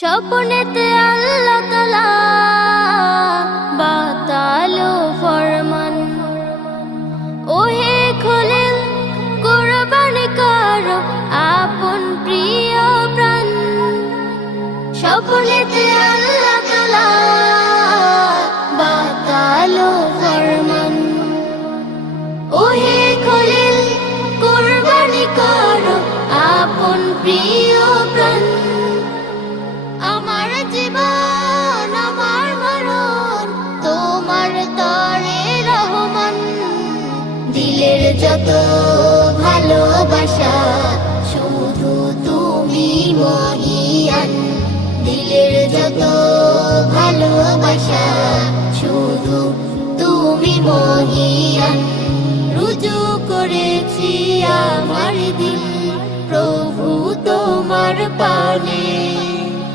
স্বপ্নেতে আল্লাহ তাআলা বাতালো ফরমান, ওহে খলিল কুরবানি করো আপন প্রিয় প্রাণ। স্বপ্নেতে আল্লাহ তাআলা বাতালো ফরমান, ওহে খলিল কুরবানি করো আপন প্রিয় প্রাণ। আমার জীবন আমার মরণ তোমার তরে রহমান, দিলের যত ভালোবাসা শুধু তুমি মহিয়ান। দিলের যত ভালোবাসা শুধু তুমি মহিয়ান। রুজু করেছি আমার দিল প্রভু তোমার পানে,